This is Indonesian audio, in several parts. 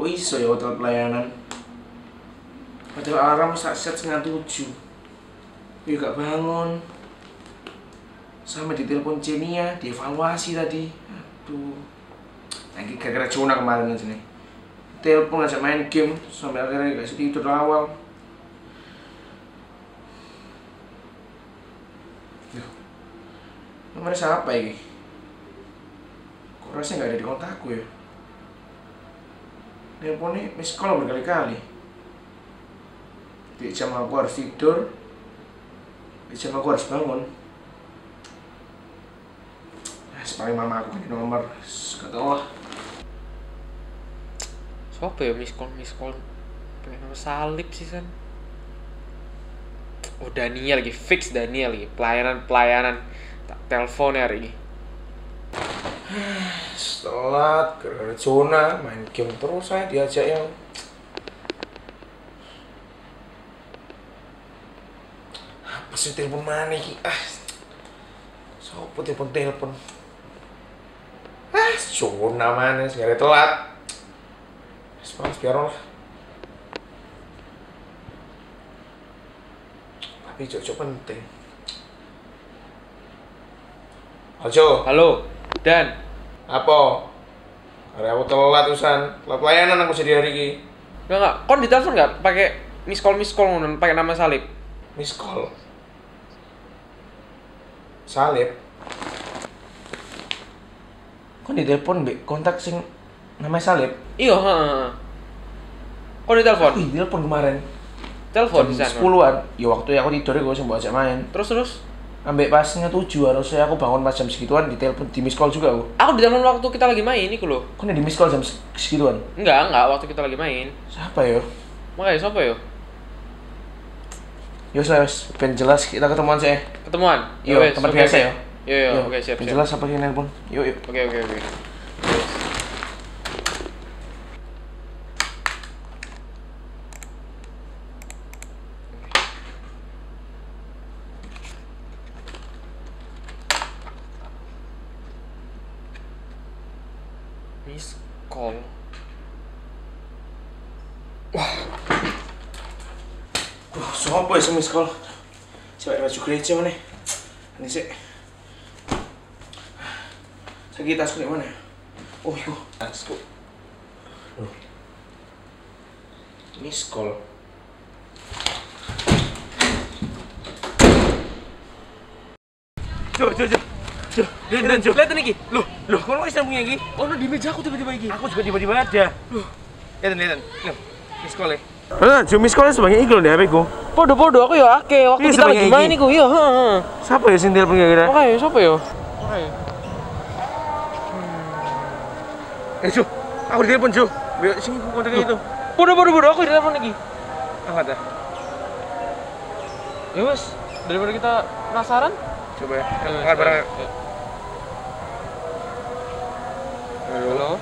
Kok iso ya hotel pelayanan? Padahal alarm set 6:30. Ya gak bangun. Sampai ditelepon Cenia, dievaluasi tadi. Aduh. Lagi gara-gara Jona kemarin aja nih. Telepon ngajak main game sampai akhirnya gak bisa tidur awal. Duh. Nomornya siapa ini? Kok rasanya gak ada di kontakku ya? Teleponnya miss call berkali-kali. Di jam aku harus tidur, di jam aku harus bangun. Paling mama aku ganti nomor, gak tau lah. Siapa ya miss call pengen nama Salib sih kan. Oh Daniel lagi, fix Daniel lagi, pelayanan tak telepon hari ini. Telat, gara-gara Jona main game terus saya diajak yang apa sih telepon mana iki? Sopo telepon Jona mana segala telat. Sekarang biaron lah. Tapi cocok penting. Halo, Dan. Apa? Hari aku telat urusan, telat pelayanan aku jadi hari ini. Enggak. Kon ditelepon enggak pakai miss call ngono pakai nama Salib? Miss call. Salib. Kon ditelepon mbek kontak sing namanya Salib. Iya, heeh. Kon ditelepon? Aku ditelepon kemarin. Telepon Jam di sana. 10-an. Ya waktu aku tidur gue sing mbok ajak main. Terus? Ambek pas 7 harusnya aku bangun pas jam segituan ditelepon di miss call juga aku. Aku ditelepon waktu kita lagi main iku lho. Kon di miss call jam segituan? Enggak, waktu kita lagi main. Siapa ya? Makanya siapa ya? Yo wes, ben jelas kita ketemuan sih. Ketemuan? Yo, tempat biasa ya. Yo, oke, siap. Ben jelas apa yang nelpon? Yuk. Oke. Miss call. Wah, siapa ya miss call? Coba ada baju gereja mana? Ini sih. Sakit tasku di mana? Oh, itu tasku. Miss call. Dan, lihat nih, Loh, kok lo bisa punya gini? oh, di meja aku tiba-tiba gini. Aku juga tiba-tiba ada. Loh, Lihat. Loh, miss call ya. Miss call sebagai iklan di HP ku. Podo aku ya waktu Iya, kita lagi sebagai main iki. iku, iya, heeh. Siapa ya sing telepon kira-kira? Oke, siapa ya? Cu, aku ditelepon, Cu. Biar sini ku kontaknya itu. Podo aku di telepon lagi. Angkat dah. Ya wes, daripada kita penasaran. Coba ya. Angkat bareng. Halo.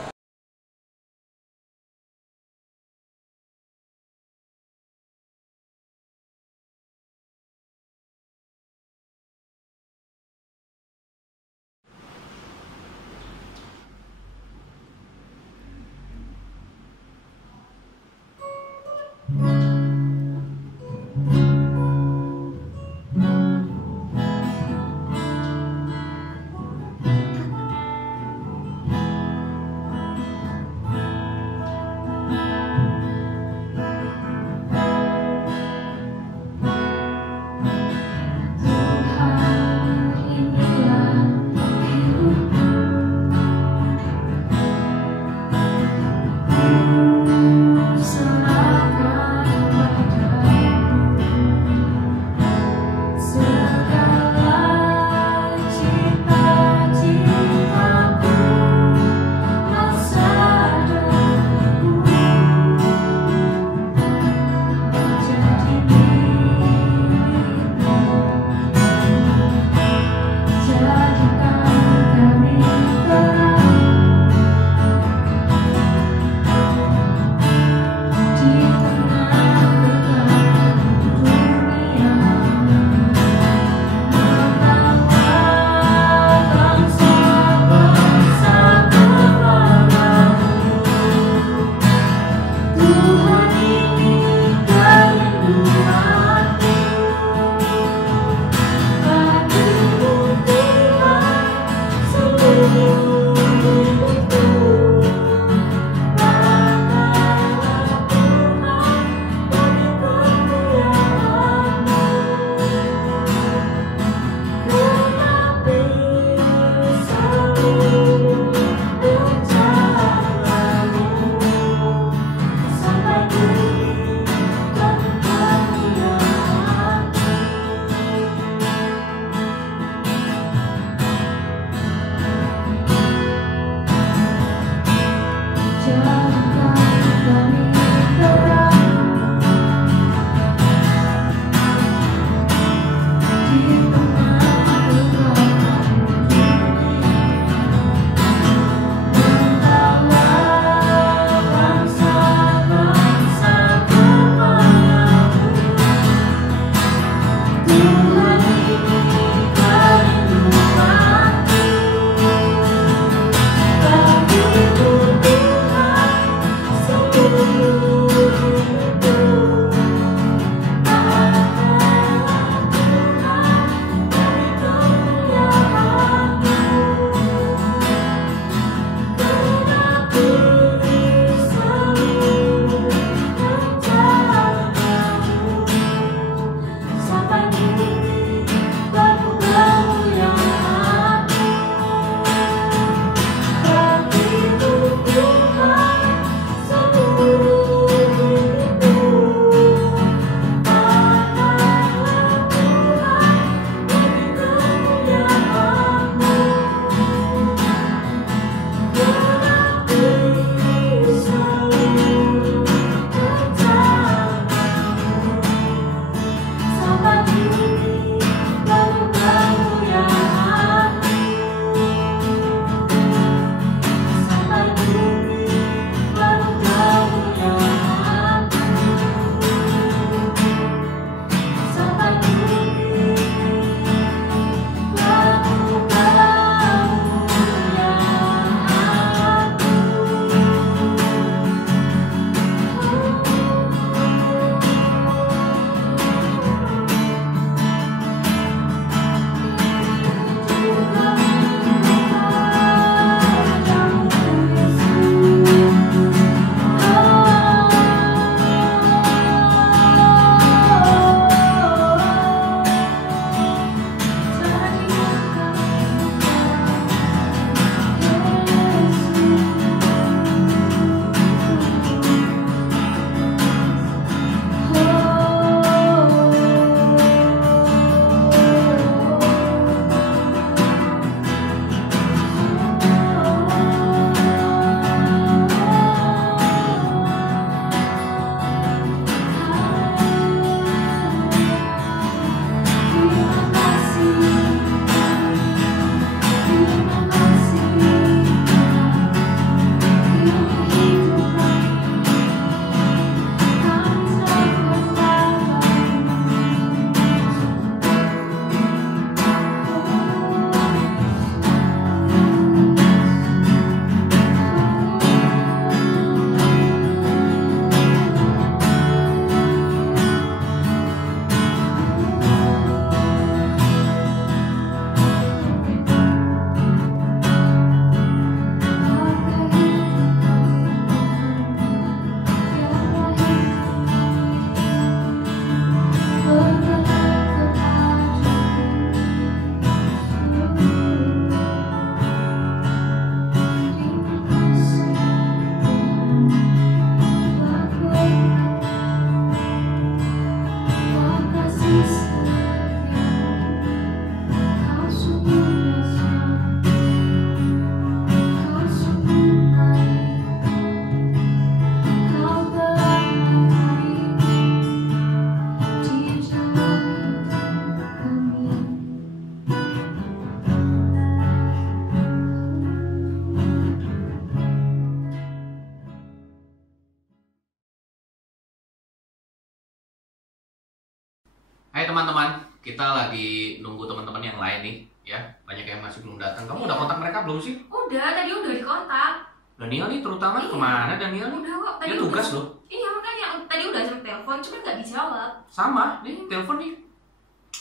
Hai teman-teman, kita lagi nunggu teman-teman yang lain nih, ya. Banyak yang masih belum datang. Kamu udah kontak mereka belum sih? Udah, tadi udah dikontak. Daniel nih terutama Iya. kemana Daniel nih? Udah kok, tadi Dia tugas udah. loh. Iya makanya tadi udah sempat telepon, cuma nggak dijawab. Sama, nih telepon nih.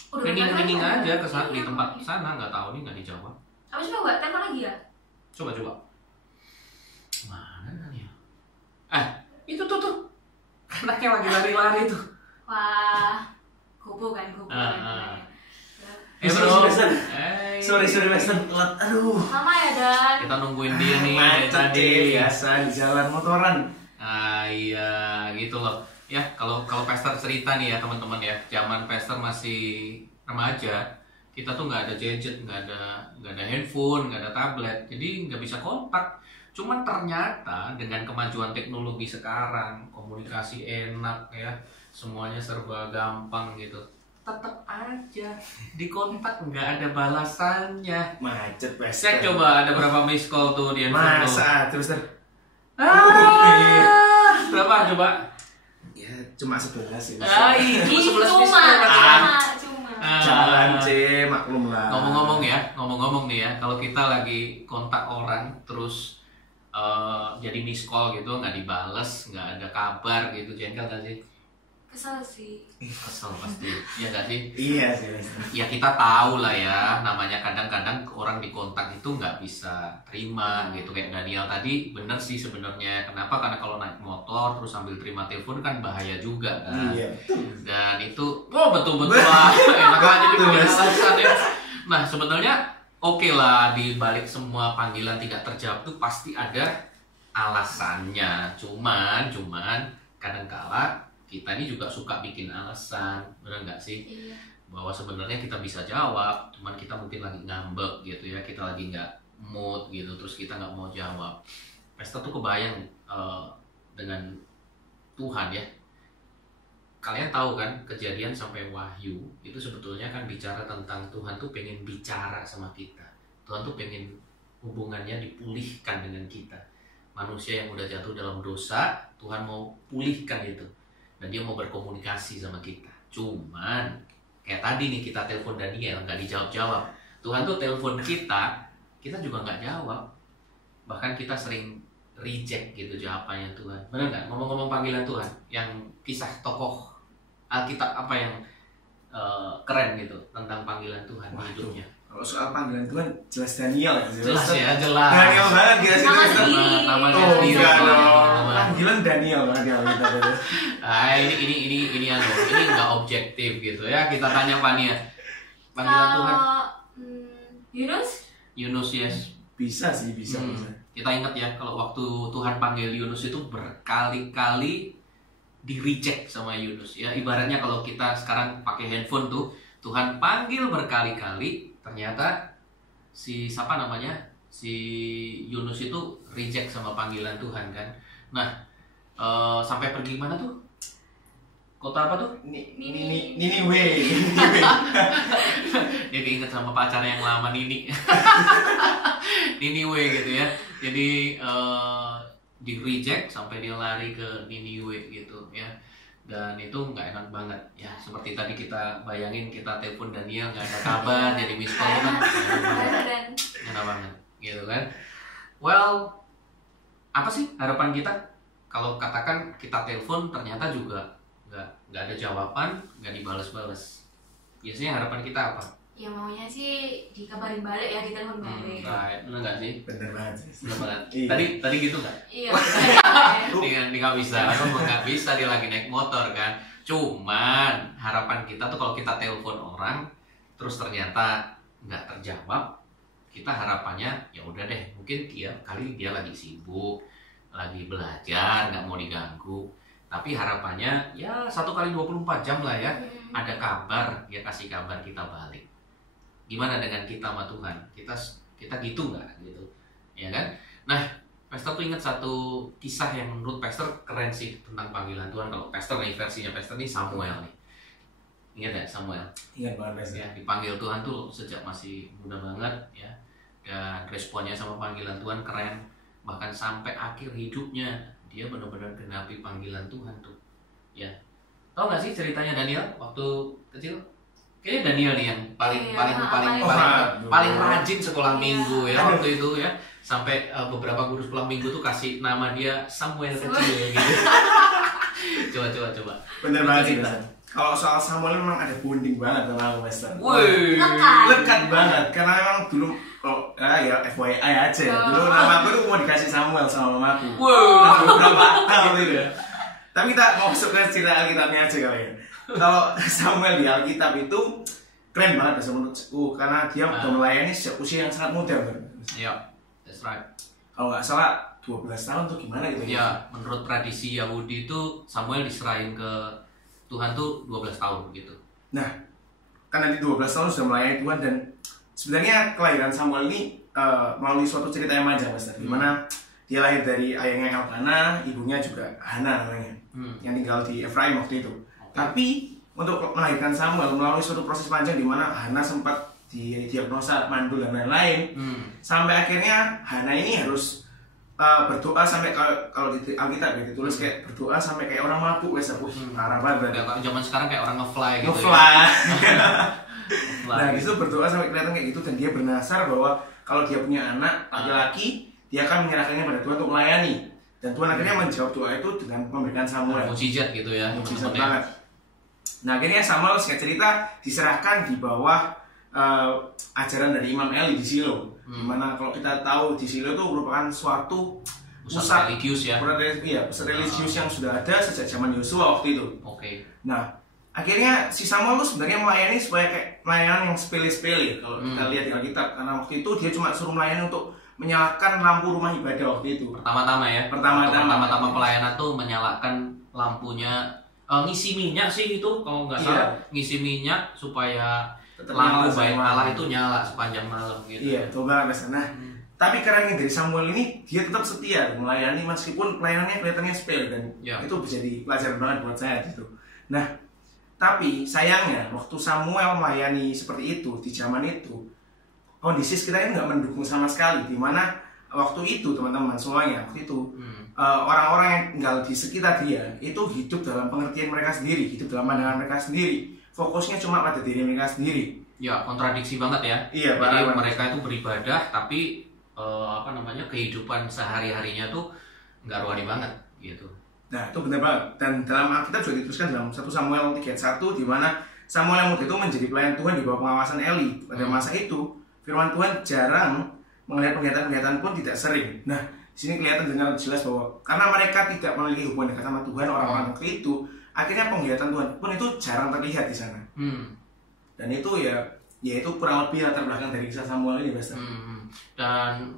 Udah Ringing-ringing berkali-kali. aja ke saat Iya, di tempat makanya. sana, nggak tahu nih nggak dijawab. Abis coba telepon lagi ya? Coba. Mana Daniel? Itu tuh. Anaknya lagi lari-lari tuh. Wah, kubu kan. Ah. Sorry, Western. Hey. Sorry Western, telat. Aduh. Sama ya Dan. Kita nungguin dia nih dari Macet tadi. deh, biasa di jalan motoran. Iya, gitu loh. Ya, kalau Pester cerita nih ya teman-teman ya, zaman Pester masih remaja, kita tuh nggak ada gadget, nggak ada handphone, nggak ada tablet, jadi nggak bisa kontak. Cuman ternyata dengan kemajuan teknologi sekarang, komunikasi enak ya, semuanya serba gampang gitu. Tetap aja di kontak nggak ada balasannya. Macet, Cek Western. coba ada berapa miss call tuh di handphone tuh. Masa, terus Berapa coba? ya cuma 11 ya. Itu Ih, 11 miss cuma. call. Jalan C, maklum lah. Ngomong-ngomong nih ya, kalau kita lagi kontak orang terus jadi miss call gitu, nggak dibales, nggak ada kabar gitu, jengkel gak sih? Kesel sih. Kesel pasti, ya gak sih? Iya sih, Western. Ya kita tahu lah ya, namanya kadang-kadang orang di kontak itu nggak bisa terima gitu. Kayak Daniel tadi, bener sih sebenarnya. Kenapa? Karena kalau naik motor terus sambil terima telepon kan bahaya juga kan. Iya, betul. Dan itu, betul-betul lah, enak aja dibikin Betul, alasan ya. Nah sebenarnya oke lah, di balik semua panggilan tidak terjawab itu pasti ada alasannya. Cuman kadang-kala kita ini juga suka bikin alasan, benar nggak sih? Iya. Bahwa sebenarnya kita bisa jawab, cuman kita mungkin lagi ngambek gitu ya, kita lagi nggak mood gitu, terus kita nggak mau jawab. Pesta tuh kebayang dengan Tuhan ya. Kalian tahu kan kejadian sampai Wahyu itu sebetulnya kan bicara tentang Tuhan tuh pengen bicara sama kita. Tuhan tuh pengen hubungannya dipulihkan dengan kita. Manusia yang udah jatuh dalam dosa, Tuhan mau pulihkan itu. Dan dia mau berkomunikasi sama kita. Cuman kayak tadi nih kita telepon Daniel nggak dijawab-jawab. Tuhan tuh telepon kita juga nggak jawab. Bahkan kita sering reject gitu jawabannya Tuhan. Benar nggak? Ngomong-ngomong panggilan Tuhan, yang kisah tokoh Alkitab apa yang keren gitu tentang panggilan Tuhan di hidupnya. Kalau soal panggilan Tuhan, jelas Daniel ya. Jelas ya, jelas. Daniel banget dia sih. Nama Western. sendiri. Namanya Oh, sendiri. enggak dong. Nama. Panggilan Daniel. Ini nggak objektif gitu ya. Kita tanya Fania. Panggilan Tuhan. Yunus? Yunus, yes. Bisa sih, bisa. Kita ingat ya kalau waktu Tuhan panggil Yunus itu berkali-kali di reject sama Yunus ya. Ibaratnya kalau kita sekarang pakai handphone tuh, Tuhan panggil berkali-kali, ternyata si Yunus itu reject sama panggilan Tuhan kan. Nah, sampai pergi mana tuh? Kota apa tuh? Niniwe. Dia keinget sama pacarnya yang lama, Nini. Niniwe gitu ya. Jadi di reject sampai dia lari ke Niniwe gitu ya. Dan itu nggak enak banget ya. Seperti tadi kita bayangin, kita telepon Daniel nggak ada kabar, jadi miss call kan. Dan Enak banget gitu kan. Well, apa sih harapan kita? Kalau katakan kita telepon ternyata juga nggak ada jawaban, nggak dibales-bales. Biasanya harapan kita apa? ya maunya sih dikabarin balik ya, ditelepon balik. Right, bener nggak sih? Bener banget. Bener banget. Iya. Tadi gitu nggak? Iya. Dia nggak bisa, emang nggak bisa, dia lagi naik motor kan. Cuman harapan kita tuh kalau kita telepon orang, terus ternyata nggak terjawab, kita harapannya ya udah deh, mungkin kali dia lagi sibuk, lagi belajar, nggak mau diganggu. Tapi harapannya ya 1 kali 24 jam lah ya, ada kabar, dia kasih kabar kita balik. Gimana dengan kita sama Tuhan? Kita gitu nggak gitu, ya kan? Nah, Pastor tuh ingat satu kisah yang menurut Pastor keren sih tentang panggilan Tuhan. Kalau Pastor nih, versinya Pastor nih Samuel nih. Ingat ya Samuel? Ingat banget Ya, dipanggil Tuhan tuh sejak masih muda banget ya. Dan responnya sama panggilan Tuhan keren. Bahkan sampai akhir hidupnya dia benar-benar genapi panggilan Tuhan tuh. Ya. Tahu nggak sih ceritanya Daniel waktu kecil? Kayaknya Daniel nih yang paling Iya, paling paling paling- paling Waduh. paling rajin sekolah Iya. minggu ya waktu itu ya. Sampai beberapa guru sekolah minggu tuh kasih nama dia Samuel kecil gitu. Coba. Bener banget sih, Cerita. Master. Kalau soal Samuel memang ada bonding banget sama aku, Master. Woi. Lekat banget karena memang dulu ya FYI aja ya. Dulu nama aku tuh mau dikasih Samuel sama mamaku. Wow. Beberapa tahun itu ya. Tapi kita mau masuk ke cerita Alkitabnya aja kali ya. Kalau Samuel di Alkitab itu keren banget menurutku karena dia udah melayani sejak usia yang sangat muda. Ya, that's right. Kalau nggak salah 12 tahun tuh gimana gitu Ya, menurut tradisi Yahudi itu Samuel diserahin ke Tuhan tuh 12 tahun gitu. Nah, karena di 12 tahun sudah melayani Tuhan dan sebenarnya kelahiran Samuel ini melalui suatu cerita yang panjang, Mas. Di mana dia lahir dari ayahnya Elkana, ibunya juga Hana namanya, yang tinggal di Efraim waktu itu. Tapi untuk melahirkan Samuel melalui suatu proses panjang di mana Hana sempat didiagnosa mandul dan lain-lain, sampai akhirnya Hana ini harus berdoa sampai kalau di Alkitab ya, ditulis kayak berdoa sampai kayak orang mabuk, wes parah banget. Nggak, kalau zaman sekarang kayak orang ngefly gitu. Ngefly. Ngefly. Nah, di situ berdoa sampai kelihatan kayak gitu dan dia bernasar bahwa kalau dia punya anak laki-laki, dia akan menyerahkannya pada Tuhan untuk melayani. Dan Tuhan akhirnya menjawab doa itu dengan memberikan Samuel. Mujizat gitu ya. Mujizat temen-temen ya. banget. Nah, akhirnya Samuel singkat cerita diserahkan di bawah ajaran dari Imam Eli di Shilo. Dimana kalau kita tahu di Shilo itu merupakan suatu Pusat religius ya. pusat religius yang sudah ada sejak zaman Yosua waktu itu. Oke. Nah, akhirnya si Samuel tuh sebenarnya melayani supaya kayak pelayanan yang sepele-sepele kalau kita lihat di Alkitab. Karena waktu itu dia cuma suruh melayani untuk menyalakan lampu rumah ibadah waktu itu. Pertama-tama ya. Pertama-tama. pelayanan tuh menyalakan lampunya, ngisi minyak sih itu kalau nggak Iya. salah, ngisi minyak supaya Tetap lampu nyala bait sama Allah malam. itu nyala sepanjang malam gitu. Iya, betul banget Mas. Nah, tapi kerennya dari Samuel ini dia tetap setia melayani meskipun pelayanannya kelihatannya sepele dan Ya. itu bisa jadi pelajaran banget buat saya gitu. Nah, tapi sayangnya waktu Samuel melayani seperti itu di zaman itu kondisi sekitarnya nggak mendukung sama sekali. Di mana waktu itu teman-teman semuanya waktu itu orang-orang yang tinggal di sekitar dia itu hidup dalam pengertian mereka sendiri, hidup dalam pandangan mereka sendiri. Fokusnya cuma pada diri mereka sendiri. Ya, kontradiksi banget ya. Iya, Jadi parah banget. mereka itu beribadah tapi kehidupan sehari-harinya tuh nggak rohani banget gitu. Nah, itu benar banget. Dan dalam Alkitab juga dituliskan dalam 1 Samuel 3:1 di mana Samuel yang muda itu menjadi pelayan Tuhan di bawah pengawasan Eli. Pada masa itu, firman Tuhan jarang melihat penglihatan-penglihatan pun tidak sering. Nah, di sini kelihatan dengan jelas bahwa karena mereka tidak memiliki hubungan dekat sama Tuhan, orang-orang itu, akhirnya penglihatan Tuhan pun itu jarang terlihat di sana. Dan itu ya itu kurang lebih latar belakang dari kisah Samuel ini, Mas. Dan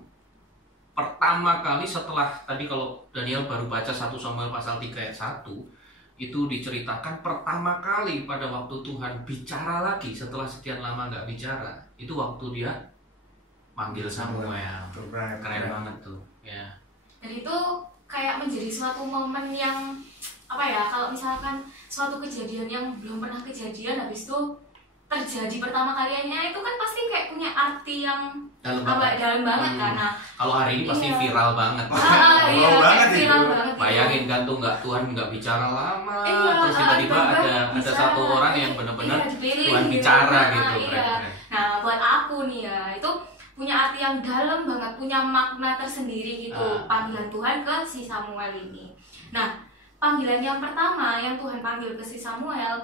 pertama kali setelah tadi kalau Daniel baru baca 1 Samuel pasal 3 ayat 1 itu diceritakan pertama kali pada waktu Tuhan bicara lagi setelah sekian lama nggak bicara, itu waktu dia manggil Samuel. Keren banget tuh ya. Dan itu kayak menjadi suatu momen yang apa ya, kalau misalkan suatu kejadian yang belum pernah kejadian habis itu terjadi pertama kalinya itu kan pasti kayak punya arti yang Dalam dalam banget karena kalau hari ini pasti Iya. viral banget. iya banget kayak viral itu. banget gitu. Bayangin kan tuh Tuhan nggak bicara lama, Iya, terus tiba-tiba tiba-tiba ada bicara. satu orang yang benar-benar Iya, dipilih Tuhan gitu. bicara gitu. Iya. Keren-keren. Nah, buat aku nih ya, itu punya arti yang dalam banget, punya makna tersendiri gitu, panggilan Tuhan ke si Samuel ini. Nah, panggilan yang pertama yang Tuhan panggil ke si Samuel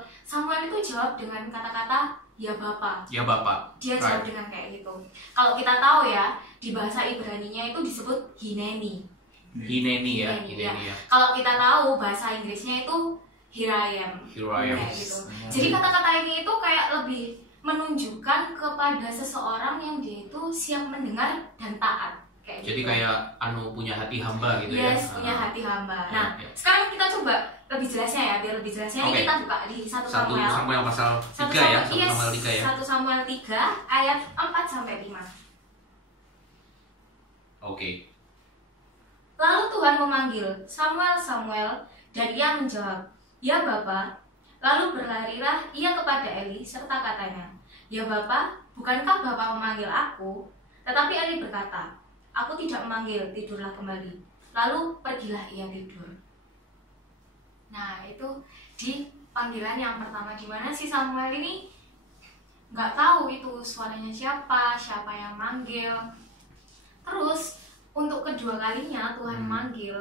itu jawab dengan kata-kata ya Bapa. Ya Bapak. Dia jawab dengan kayak gitu. Kalau kita tahu ya, di bahasa Ibraninya itu disebut hineni. Hineni ya, Hineni, Hineni ya. Kalau kita tahu bahasa Inggrisnya itu here I am. Here I am. Kayak gitu. Jadi kata-kata ini itu kayak lebih menunjukkan kepada seseorang yang dia itu siap mendengar dan taat. Kayak Jadi gitu. kayak punya hati hamba gitu ya. Yes, punya hati hamba. Nah, Ya. sekarang kita coba lebih jelasnya ya, biar lebih jelasnya ini Oke. kita buka di 1 1 Samuel. Samuel pasal 3 1 ya, 1 yes, Samuel 3 ya. 1 Samuel 3 ayat 4 sampai 5. Oke. Lalu Tuhan memanggil, Samuel, Samuel, dan ia menjawab, ya Bapa. Lalu berlarilah ia kepada Eli, serta katanya, ya Bapa, bukankah Bapa memanggil aku? Tetapi Eli berkata, aku tidak memanggil, tidurlah kembali. Lalu pergilah ia tidur. Nah, itu di panggilan yang pertama, di mana si Samuel ini nggak tahu itu suaranya siapa yang manggil. Terus untuk kedua kalinya Tuhan manggil,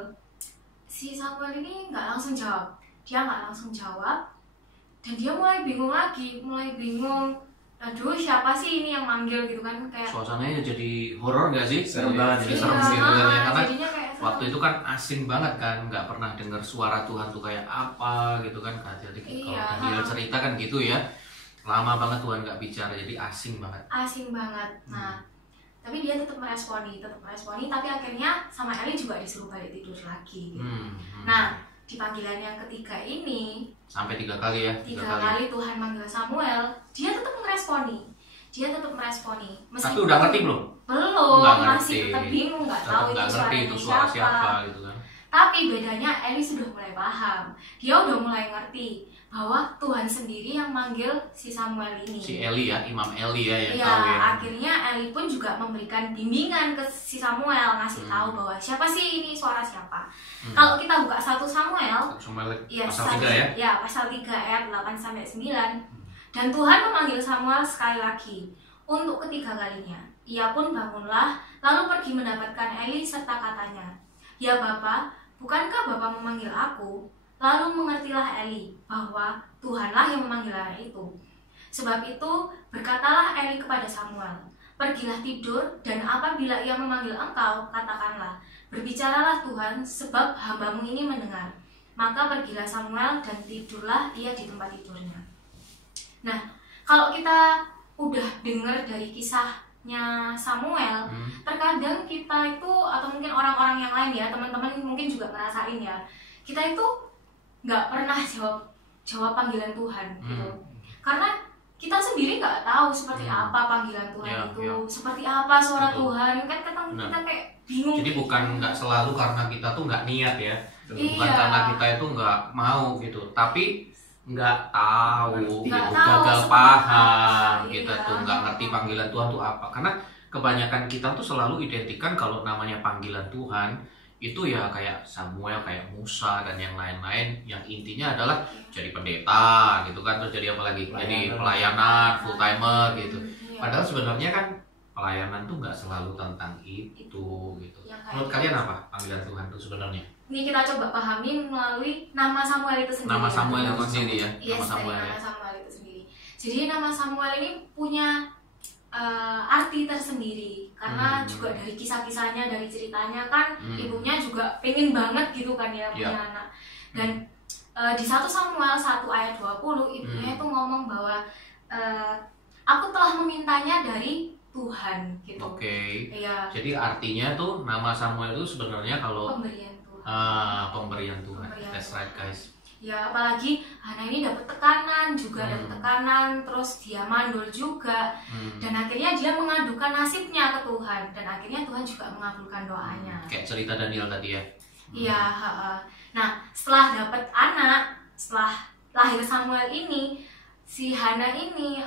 si Samuel ini nggak langsung jawab. Dia nggak langsung jawab, dan dia mulai bingung lagi, aduh siapa sih ini yang manggil gitu kan, kayak suasananya jadi horor nggak sih? Serem banget. Jadi serem gitu kan ya, karena jadinya kayak serem. waktu itu kan asing banget kan, nggak pernah dengar suara Tuhan tuh kayak apa gitu kan. Jadi Iya. kalau Daniel cerita kan gitu ya, lama banget Tuhan nggak bicara, jadi asing banget. Nah, tapi dia tetap meresponi, tapi akhirnya sama Eli juga disuruh balik tidur lagi gitu. Nah, di panggilan yang ketiga ini Sampai 3 kali ya? 3 kali Tuhan manggil Samuel, dia tetap meresponi. Tapi udah ngerti belum? Belum, Nggak masih ngerti. tetap bingung, nggak Tetap tahu nggak itu ngerti suaranya itu suara siapa gitu kan. Tapi bedanya Eli sudah mulai paham. Dia udah mulai ngerti bahwa Tuhan sendiri yang manggil si Samuel ini. Si Eli ya, Imam Eli ya yang Iya, tahu ya. akhirnya Eli pun juga memberikan bimbingan ke si Samuel, ngasih tahu bahwa siapa sih ini, suara siapa. Kalau kita buka 1 Samuel, ya, pasal 3 ya. Ya, pasal 3 ayat 8 sampai 9. Dan Tuhan memanggil Samuel sekali lagi untuk ketiga kalinya. Ia pun bangunlah, lalu pergi mendapatkan Eli serta katanya, "Ya Bapa, bukankah Bapa memanggil aku?" Lalu mengertilah Eli bahwa Tuhanlah yang memanggil anak itu. Sebab itu berkatalah Eli kepada Samuel, "Pergilah tidur, dan apabila ia memanggil engkau, katakanlah, berbicaralah Tuhan, sebab hambamu ini mendengar." Maka pergilah Samuel dan tidurlah ia di tempat tidurnya. Nah, kalau kita udah dengar dari kisahnya Samuel, terkadang kita itu, atau mungkin orang-orang yang lain ya, teman-teman mungkin juga ngerasain ya, kita itu nggak pernah jawab panggilan Tuhan gitu, karena kita sendiri nggak tahu seperti apa panggilan Tuhan itu, seperti apa suara Betul. Tuhan, kan kita kayak bingung. Jadi bukan nggak selalu karena kita tuh nggak niat ya, bukan Iya. karena kita itu nggak mau gitu, tapi nggak tahu, Nggak gitu, tahu gagal seperti paham, apa. kita Iya. tuh nggak ngerti panggilan Tuhan tuh apa. Karena kebanyakan kita tuh selalu identikan kalau namanya panggilan Tuhan itu ya kayak Samuel, kayak Musa dan yang lain-lain, yang intinya adalah jadi pendeta gitu kan, terus jadi apa lagi, jadi pelayanan full timer gitu. Iya. Padahal sebenarnya kan pelayanan tuh nggak selalu tentang itu gitu. Ya, kayak Menurut gitu. kalian apa panggilan Tuhan tuh sebenarnya? Ini kita coba pahami melalui nama Samuel itu sendiri. Nama Samuel ya. itu sendiri ya, Yes, nama Samuel dari ya. nama Samuel itu sendiri. Jadi nama Samuel ini punya arti tersendiri, karena juga dari kisah-kisahnya, dari ceritanya kan ibunya juga pengen banget gitu kan ya punya anak. Dan di 1 Samuel 1 ayat 20 ibunya itu ngomong bahwa aku telah memintanya dari Tuhan gitu. Oke. Iya, Jadi artinya tuh nama Samuel itu sebenarnya kalau pemberian Tuhan. pemberian Tuhan. Pemberian That's Tuhan. right guys. Ya apalagi Hana ini dapat tekanan juga, terus dia mandul juga, dan akhirnya dia mengadukan nasibnya ke Tuhan, dan akhirnya Tuhan juga mengabulkan doanya. Kayak cerita Daniel tadi ya. Iya. Nah, setelah dapat anak, setelah lahir Samuel ini, si Hana ini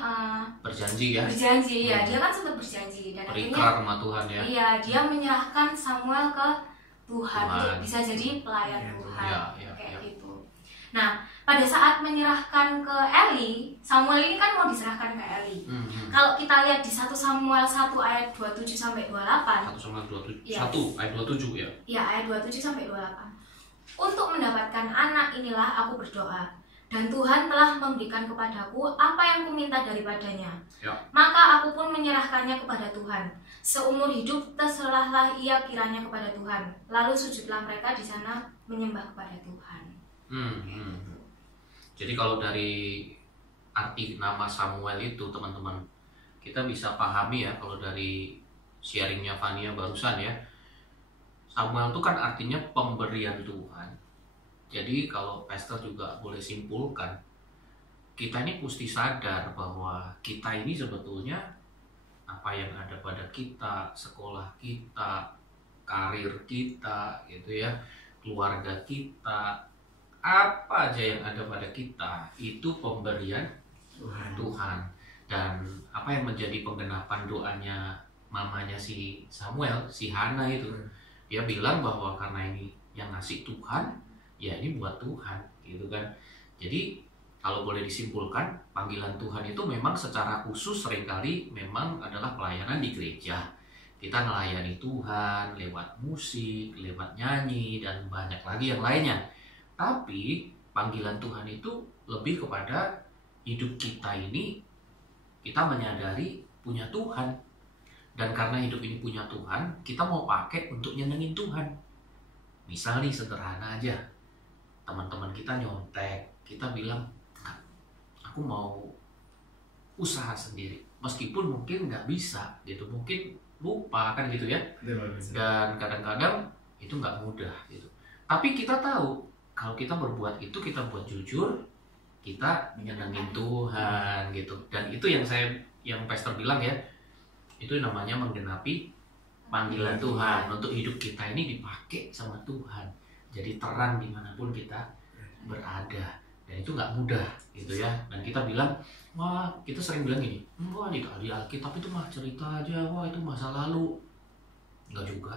Berjanji ya. berjanji ya, dia kan sempat berjanji, dan Berikrar akhirnya sama Tuhan ya. iya, dia menyerahkan Samuel ke Tuhan untuk bisa jadi pelayan Ya, Tuhan, ya, kayak ya. gitu. Nah, pada saat menyerahkan ke Eli, Samuel ini kan mau diserahkan ke Eli. Kalau kita lihat di 1 Samuel 1 ayat 27 sampai 28, 1 Samuel 27. Iya. 1 ayat 27 ya. ya ayat 27 sampai 28. Untuk mendapatkan anak inilah aku berdoa, dan Tuhan telah memberikan kepadaku apa yang kuminta daripadanya. Ya. Maka aku pun menyerahkannya kepada Tuhan. Seumur hidup terserahlah ia kiranya kepada Tuhan. Lalu sujudlah mereka di sana menyembah kepada Tuhan. Jadi kalau dari arti nama Samuel itu teman-teman, kita bisa pahami ya kalau dari sharingnya Fania barusan ya. Samuel itu kan artinya pemberian Tuhan. Jadi kalau pastor juga boleh simpulkan, kita ini mesti sadar bahwa kita ini sebetulnya apa yang ada pada kita, sekolah kita, karir kita gitu ya, keluarga kita, apa aja yang ada pada kita itu pemberian Tuhan. Dan apa yang menjadi penggenapan doanya mamanya si Samuel, si Hana itu, dia bilang bahwa karena ini yang ngasih Tuhan, ya ini buat Tuhan gitu kan. Jadi kalau boleh disimpulkan, panggilan Tuhan itu memang secara khusus seringkali memang adalah pelayanan di gereja. Kita melayani Tuhan lewat musik, lewat nyanyi, dan banyak lagi yang lainnya. Tapi panggilan Tuhan itu lebih kepada hidup kita ini, kita menyadari punya Tuhan. Dan karena hidup ini punya Tuhan, kita mau pakai untuk nyenengin Tuhan. Misal nih sederhana aja, teman-teman kita nyontek, kita bilang, aku mau usaha sendiri. Meskipun mungkin nggak bisa gitu, mungkin lupa kan gitu ya. Dan kadang-kadang itu nggak mudah gitu. Tapi kita tahu, kalau kita berbuat itu, kita buat jujur, kita nyenengin Tuhan gitu. Dan itu yang pastor bilang ya, itu namanya menggenapi panggilan Tuhan. Untuk hidup kita ini dipakai sama Tuhan, jadi terang dimanapun kita berada. Dan itu nggak mudah gitu ya. Dan kita bilang, wah, kita sering bilang gini, wah di Alkitab itu mah cerita aja, wah itu masa lalu. Nggak juga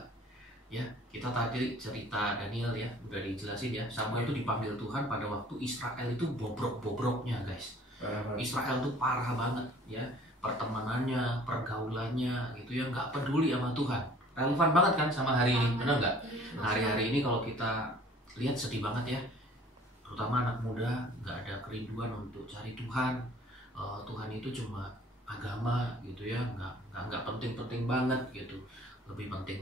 ya. Kita tadi cerita Daniel ya, udah dijelasin ya, Samuel itu dipanggil Tuhan pada waktu Israel itu bobrok-bobroknya guys. Israel tuh parah banget ya, pertemanannya, pergaulannya gitu ya, nggak peduli sama Tuhan. Relevan banget kan sama hari ini, benar nggak? Hari-hari ini kalau kita lihat sedih banget ya, terutama anak muda nggak ada kerinduan untuk cari Tuhan. Tuhan itu cuma agama gitu ya, nggak penting-penting banget gitu. Lebih penting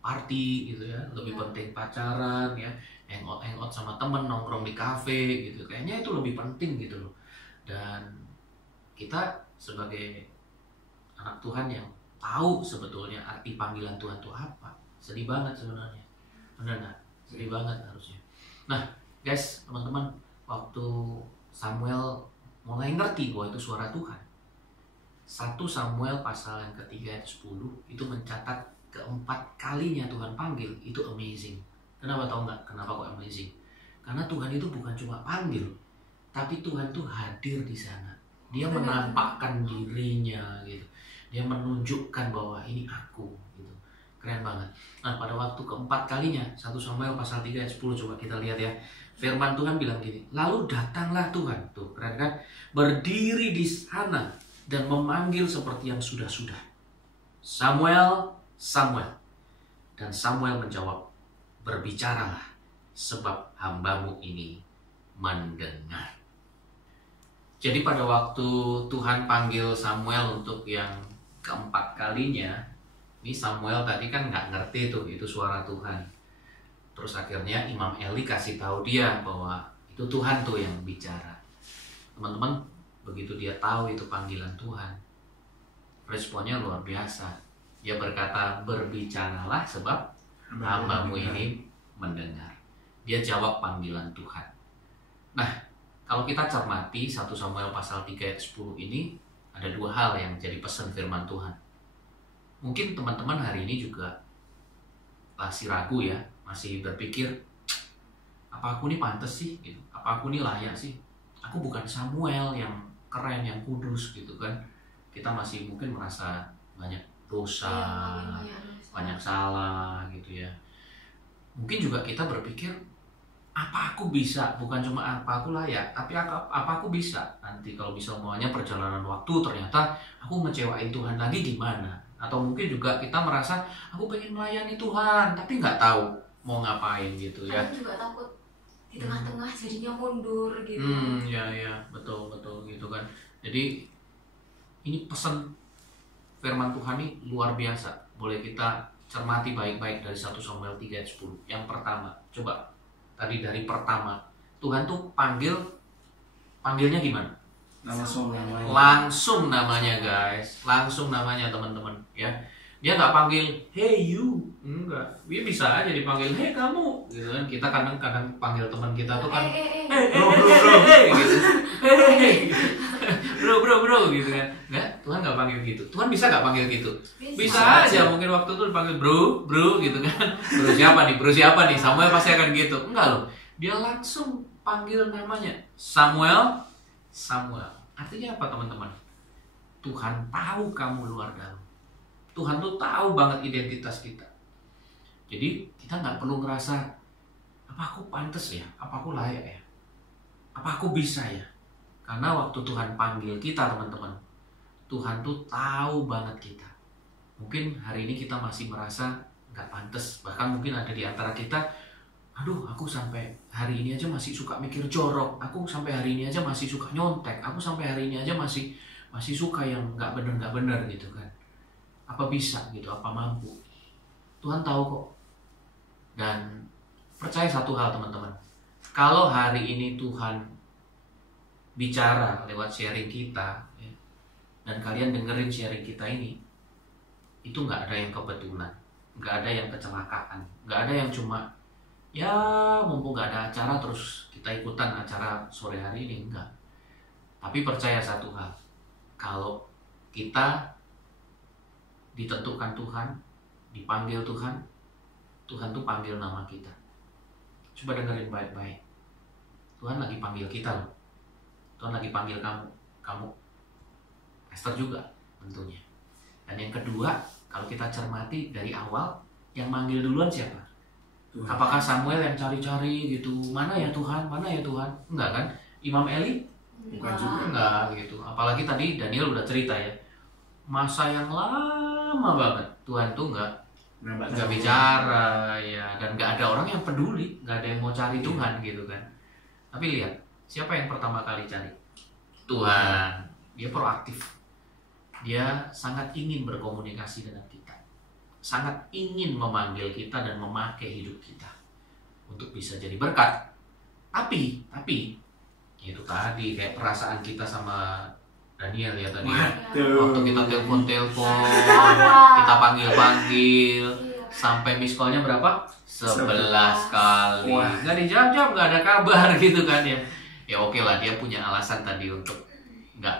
party gitu ya, lebih penting pacaran ya, hangout sama temen, nongkrong di kafe gitu. Kayaknya itu lebih penting gitu loh. Dan kita sebagai anak Tuhan yang tahu sebetulnya arti panggilan Tuhan itu apa, sedih banget sebenarnya, benar nggak? Sedih banget harusnya. Nah guys, teman-teman, waktu Samuel mulai ngerti bahwa itu suara Tuhan, 1 Samuel pasal yang ketiga ayat 10 itu mencatat keempat kalinya Tuhan panggil. Itu amazing. Kenapa tahu nggak? Kenapa kok amazing? Karena Tuhan itu bukan cuma panggil, tapi Tuhan tuh hadir di sana. Dia menampakkan dirinya gitu. Dia menunjukkan bahwa ini aku gitu. Keren banget. Nah pada waktu keempat kalinya, 1 Samuel pasal 3 ayat 10, coba kita lihat ya. Firman Tuhan bilang gini, lalu datanglah Tuhan, tuh keren kan, berdiri di sana dan memanggil seperti yang sudah-sudah, Samuel, Samuel. Dan Samuel menjawab, berbicaralah, sebab hambamu ini mendengar. Jadi pada waktu Tuhan panggil Samuel untuk yang keempat kalinya, ini Samuel tadi kan nggak ngerti tuh itu suara Tuhan. Terus akhirnya Imam Eli kasih tahu dia bahwa itu Tuhan tuh yang bicara. Teman-teman, begitu dia tahu itu panggilan Tuhan, responnya luar biasa. Dia berkata, berbicaralah sebab hambamu ini mendengar. Dia jawab panggilan Tuhan. Nah, kalau kita cermati 1 Samuel pasal 3 ayat 10 ini, ada 2 hal yang jadi pesan firman Tuhan. Mungkin teman-teman hari ini juga masih ragu ya, masih berpikir, apa aku ini pantas sih? Gitu. Apa aku ini layak sih? Aku bukan Samuel yang keren, yang kudus gitu kan. Kita masih mungkin merasa banyak dosa, banyak salah gitu ya. Mungkin juga kita berpikir, apa aku bisa? Bukan cuma apa aku layak, tapi apa aku bisa? Nanti kalau bisa semuanya perjalanan waktu ternyata aku ngecewain Tuhan lagi gimana? Atau mungkin juga kita merasa aku pengen melayani Tuhan, tapi nggak tahu mau ngapain gitu ya. Aku juga takut di tengah-tengah jadinya mundur gitu. Ya betul gitu kan. Jadi ini pesan firman Tuhan ini luar biasa. Boleh kita cermati baik-baik dari 1 Samuel 3 ayat 10. Yang pertama, coba tadi dari pertama, Tuhan tuh panggilnya gimana? Langsung namanya guys, langsung namanya teman-teman ya. Dia nggak panggil hey you, enggak. Dia bisa aja dipanggil hey kamu gitu kan. Kita kadang-kadang panggil teman kita tuh kan hey gitu. Hey bro gitu kan. Enggak, Tuhan nggak panggil gitu. Tuhan bisa nggak panggil gitu? Bisa aja mungkin waktu itu dipanggil bro gitu kan. Bro siapa nih? Samuel pasti akan gitu. Enggak loh. Dia langsung panggil namanya Samuel. Artinya apa teman-teman? Tuhan tahu kamu luar dalam. Tuhan tuh tahu banget identitas kita. Jadi kita nggak perlu ngerasa apa aku pantas ya, apa aku layak ya, apa aku bisa ya. Karena waktu Tuhan panggil kita teman-teman, Tuhan tuh tahu banget kita. Mungkin hari ini kita masih merasa nggak pantas, bahkan mungkin ada di antara kita, aduh aku sampai hari ini aja masih suka mikir jorok, aku sampai hari ini aja masih suka nyontek, aku sampai hari ini aja masih suka yang nggak bener gitu kan. Apa bisa gitu, apa mampu? Tuhan tahu kok. Dan percaya satu hal teman-teman, kalau hari ini Tuhan bicara lewat sharing kita ya, dan kalian dengerin sharing kita ini, itu nggak ada yang kebetulan, nggak ada yang kecelakaan, nggak ada yang cuma ya mumpung nggak ada acara terus kita ikutan acara sore hari ini, enggak. Tapi percaya satu hal, kalau kita ditentukan Tuhan, dipanggil Tuhan, Tuhan tuh panggil nama kita. Coba dengerin baik-baik, Tuhan lagi panggil kita loh. Tuhan lagi panggil kamu Esther juga tentunya. Dan yang kedua, kalau kita cermati dari awal, yang manggil duluan siapa? Tuhan. Apakah Samuel yang cari-cari gitu, mana ya Tuhan, mana ya Tuhan? Enggak kan? Imam Eli? Bukan juga. Enggak gitu. Apalagi tadi Daniel udah cerita ya, masa yang lama banget Tuhan tuh enggak bicara ya, dan enggak ada orang yang peduli, enggak ada yang mau cari Tuhan gitu kan. Tapi lihat, siapa yang pertama kali cari? Tuhan. Dia proaktif. Dia sangat ingin berkomunikasi dengan kita. Sangat ingin memanggil kita dan memakai hidup kita untuk bisa jadi berkat. Tapi itu tadi kayak perasaan kita sama Daniel ya tadi. Waktu kita telepon, kita panggil, sampai miss call-nya berapa? 11 kali. Nggak dijawab, nggak ada kabar gitu kan ya. Ya oke lah, dia punya alasan tadi untuk nggak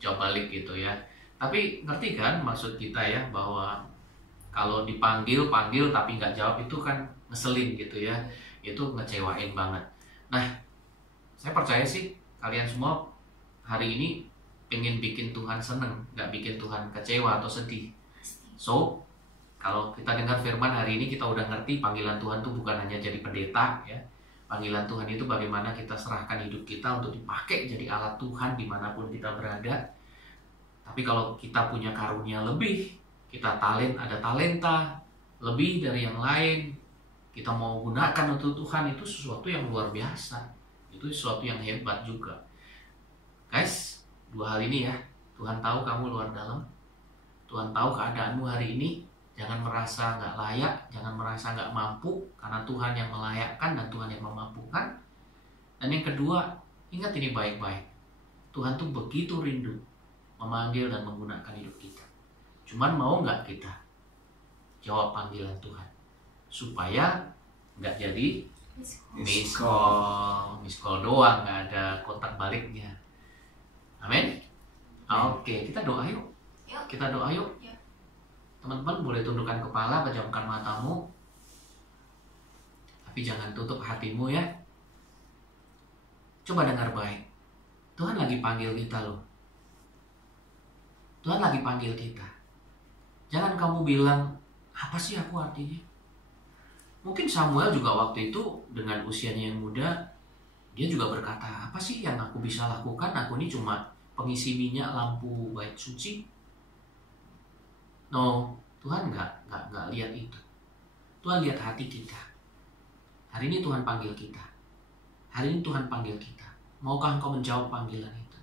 jawab balik gitu ya. Tapi ngerti kan maksud kita ya, bahwa kalau dipanggil tapi nggak jawab itu kan ngeselin gitu ya. Itu ngecewain banget. Nah, saya percaya sih kalian semua hari ini pengen bikin Tuhan seneng, nggak bikin Tuhan kecewa atau sedih. So, kalau kita dengar firman hari ini, kita udah ngerti panggilan Tuhan itu bukan hanya jadi pendeta ya. Panggilan Tuhan itu bagaimana kita serahkan hidup kita untuk dipakai jadi alat Tuhan dimanapun kita berada. Tapi kalau kita punya karunia lebih, kita ada talenta lebih dari yang lain, kita mau gunakan untuk Tuhan, itu sesuatu yang luar biasa. Itu sesuatu yang hebat juga. Guys, 2 hal ini ya. Tuhan tahu kamu luar dalam. Tuhan tahu keadaanmu hari ini. Jangan merasa nggak layak, jangan merasa nggak mampu, karena Tuhan yang melayakkan dan Tuhan yang memampukan. Dan yang kedua, ingat ini baik-baik. Tuhan tuh begitu rindu memanggil dan menggunakan hidup kita. Cuman mau nggak kita jawab panggilan Tuhan, supaya nggak jadi miss call doang, nggak ada kontak baliknya. Amin. Oke, kita doa yuk. Kita doa yuk. Teman-teman boleh tundukkan kepala, pejamkan matamu, tapi jangan tutup hatimu ya. Coba dengar baik. Tuhan lagi panggil kita loh. Tuhan lagi panggil kita. Jangan kamu bilang, apa sih aku artinya? Mungkin Samuel juga waktu itu dengan usianya yang muda, dia juga berkata, apa sih yang aku bisa lakukan? Aku ini cuma pengisi minyak lampu bait suci. No, Tuhan nggak lihat itu. Tuhan lihat hati kita. Hari ini Tuhan panggil kita. Hari ini Tuhan panggil kita. Maukah engkau menjawab panggilan itu?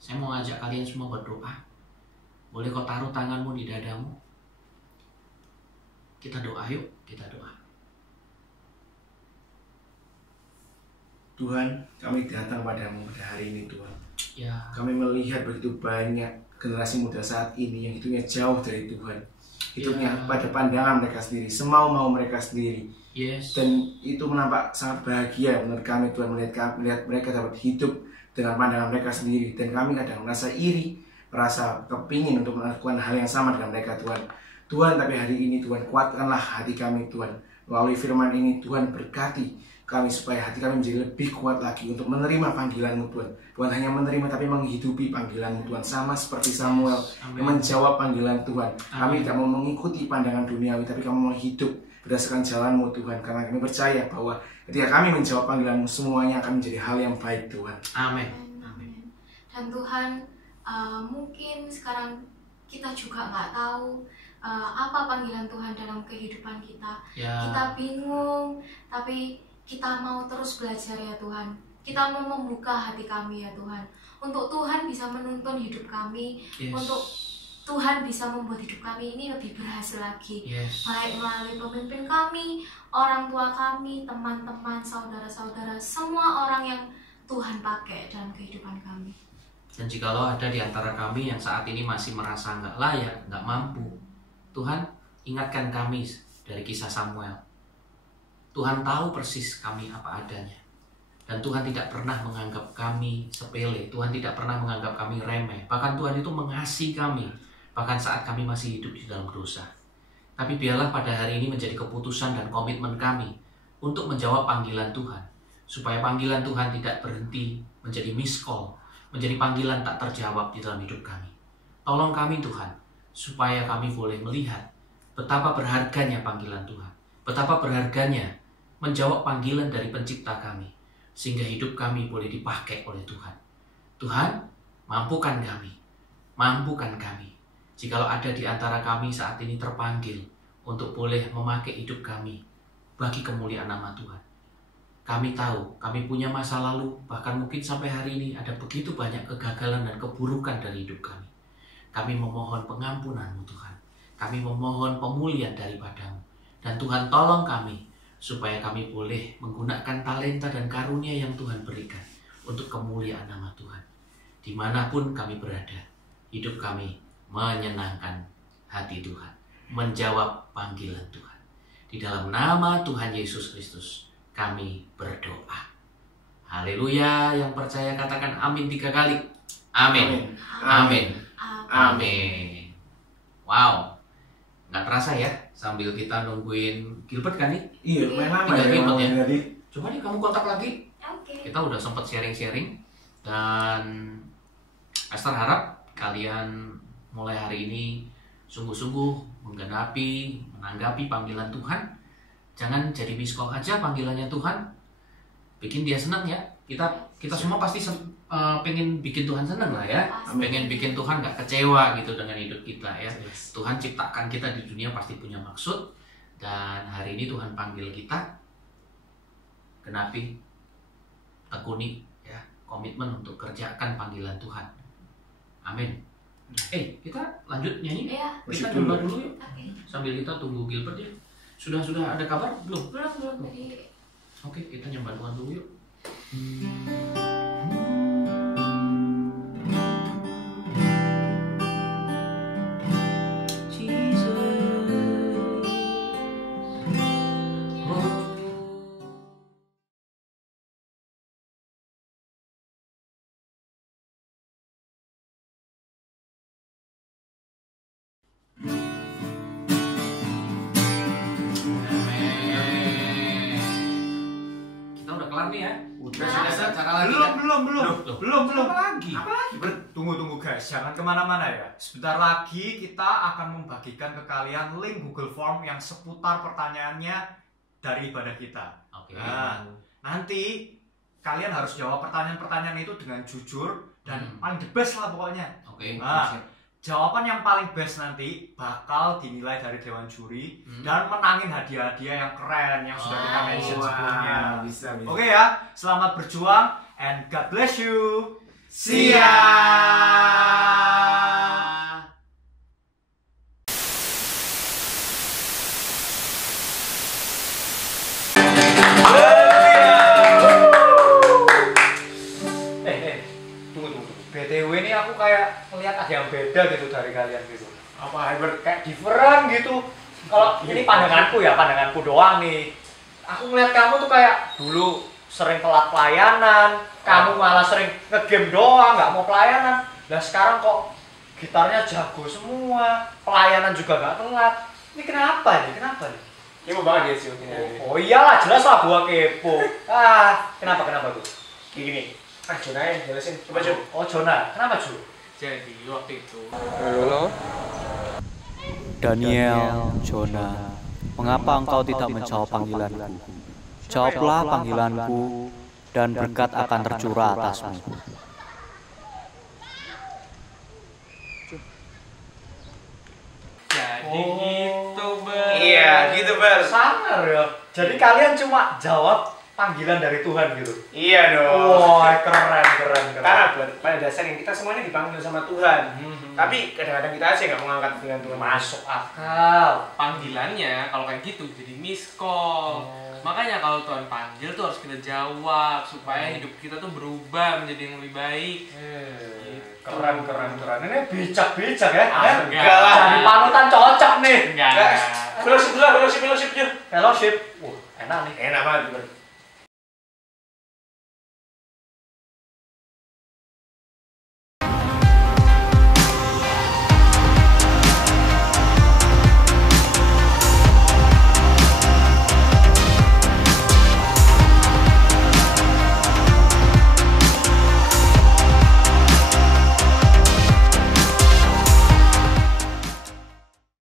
Saya mau ngajak kalian semua berdoa. Boleh kau taruh tanganmu di dadamu? Kita doa yuk, kita doa. Tuhan, kami datang padamu pada hari ini Tuhan. Ya. Kami melihat begitu banyak generasi muda saat ini yang hidupnya jauh dari Tuhan. Hidupnya pada pandangan mereka sendiri, semau-mau mereka sendiri. Yes. Dan itu menampak sangat bahagia menurut kami Tuhan, melihat mereka dapat hidup dengan pandangan mereka sendiri. Dan kami kadang merasa iri, merasa kepingin untuk melakukan hal yang sama dengan mereka Tuhan. Tuhan, tapi hari ini Tuhan kuatkanlah hati kami Tuhan. Melalui firman ini Tuhan berkati kami supaya hati kami menjadi lebih kuat lagi untuk menerima panggilan-Mu Tuhan. Bukan hanya menerima tapi menghidupi panggilan-Mu Tuhan. Sama seperti Samuel yang menjawab panggilan Tuhan. Kami tidak mau mengikuti pandangan duniawi, tapi kami mau hidup berdasarkan jalan-Mu Tuhan, karena kami percaya bahwa ketika kami menjawab panggilan-Mu, semuanya akan menjadi hal yang baik Tuhan. Amin. Amin. Dan Tuhan, mungkin sekarang kita juga nggak tahu apa panggilan Tuhan dalam kehidupan kita. Ya. Kita bingung, tapi kita mau terus belajar ya Tuhan. Kita mau membuka hati kami ya Tuhan, untuk Tuhan bisa menuntun hidup kami, Yes. untuk Tuhan bisa membuat hidup kami ini lebih berhasil lagi. Yes. Baik melalui pemimpin kami, orang tua kami, teman-teman, saudara-saudara, semua orang yang Tuhan pakai dalam kehidupan kami. Dan jikalau ada di antara kami yang saat ini masih merasa nggak layak, nggak mampu, Tuhan ingatkan kami dari kisah Samuel. Tuhan tahu persis kami apa adanya. Dan Tuhan tidak pernah menganggap kami sepele. Tuhan tidak pernah menganggap kami remeh. Bahkan Tuhan itu mengasihi kami. Bahkan saat kami masih hidup di dalam dosa. Tapi biarlah pada hari ini menjadi keputusan dan komitmen kami untuk menjawab panggilan Tuhan. Supaya panggilan Tuhan tidak berhenti menjadi miss call, menjadi panggilan tak terjawab di dalam hidup kami. Tolong kami Tuhan, supaya kami boleh melihat betapa berharganya panggilan Tuhan. Betapa berharganya menjawab panggilan dari pencipta kami. Sehingga hidup kami boleh dipakai oleh Tuhan. Tuhan, mampukan kami. Mampukan kami. Jikalau ada di antara kami saat ini terpanggil untuk boleh memakai hidup kami bagi kemuliaan nama Tuhan. Kami tahu, kami punya masa lalu, bahkan mungkin sampai hari ini ada begitu banyak kegagalan dan keburukan dari hidup kami. Kami memohon pengampunan-Mu Tuhan. Kami memohon pemulihan daripadamu. Dan Tuhan tolong kami, supaya kami boleh menggunakan talenta dan karunia yang Tuhan berikan untuk kemuliaan nama Tuhan. Dimanapun kami berada, hidup kami menyenangkan hati Tuhan, menjawab panggilan Tuhan. Di dalam nama Tuhan Yesus Kristus, kami berdoa. Haleluya, yang percaya katakan amin 3 kali. Amin. Amin. Amin. Wow, nggak terasa ya, sambil kita nungguin Gilbert kan nih? Iya, lumayan lama Tinggal ya Gilbert ya. tadi. Coba nih kamu kontak lagi. Oke. Kita udah sempat sharing-sharing dan Esther harap kalian mulai hari ini sungguh-sungguh menanggapi panggilan Tuhan. Jangan jadi miss call aja panggilannya Tuhan. Bikin dia senang ya. Kita semua pasti pengen bikin Tuhan senang lah ya. Pengen bikin Tuhan gak kecewa gitu dengan hidup kita ya. Tuhan ciptakan kita di dunia pasti punya maksud. Dan hari ini Tuhan panggil kita, genapi, tekuni ya, komitmen untuk kerjakan panggilan Tuhan. Amin. Kita lanjut nyanyi. Iya. Kita coba dulu yuk. Oke. Sambil kita tunggu Gilbert ya. Sudah ada kabar belum? Belum dari Oke, kita nyembah Tuhan dulu yuk. Kelar nih ya. Udah cara lagi. Belum lagi. Tunggu guys, jangan kemana-mana ya. Sebentar lagi kita akan membagikan ke kalian link Google Form yang seputar pertanyaannya dari ibadah kita. Oke. Nah, nanti kalian harus jawab pertanyaan-pertanyaan itu dengan jujur dan paling the best lah pokoknya. Oke. Nah, jawaban yang paling best nanti bakal dinilai dari Dewan Juri dan menangin hadiah-hadiah yang keren yang sudah kita mention sebelumnya. Bisa. Oke ya, selamat berjuang and God bless you. See ya. Tunggu. BTW ini aku kayak ngeliat ada yang beda gitu dari kalian gitu. Apa kayak different gitu. Kalau ini pandanganku doang nih. Aku ngeliat kamu tuh kayak dulu sering telat pelayanan, kamu malah sering nge-game doang, nggak mau pelayanan. Nah sekarang kok gitarnya jago semua, pelayanan juga nggak telat. Ini kenapa nih? Kepo banget sih mungkin. Oh iyalah, jelas lah gua kepo. Kenapa tuh? Gini. Jona ya, jelasin. Coba Jo. Oh Jona, kenapa Jo? Jadi waktu itu Daniel, Jona, Mengapa engkau tidak menjawab panggilanku? Jawablah panggilanku, dan berkat akan tercurah atasmu. Jadi gitu, Ber. Iya, gitu Ber. Sangar ya. Jadi kalian cuma jawab panggilan dari Tuhan gitu. Iya dong. Wah, keren. Karena pada dasarnya kita semuanya dipanggil sama Tuhan. Tapi kadang-kadang kita aja nggak mengangkat dengan Tuhan. Masuk akal. Panggilannya kalau kayak gitu jadi miss call. Makanya kalau Tuhan panggil tuh harus kita jawab supaya hidup kita tuh berubah menjadi yang lebih baik. Keren. Ini bijak ya. Enggak lah. Jadi panutan cocok nih. Enggak. Fellowship yuk. Fellowship. Wah, enak nih. Enak banget Ber.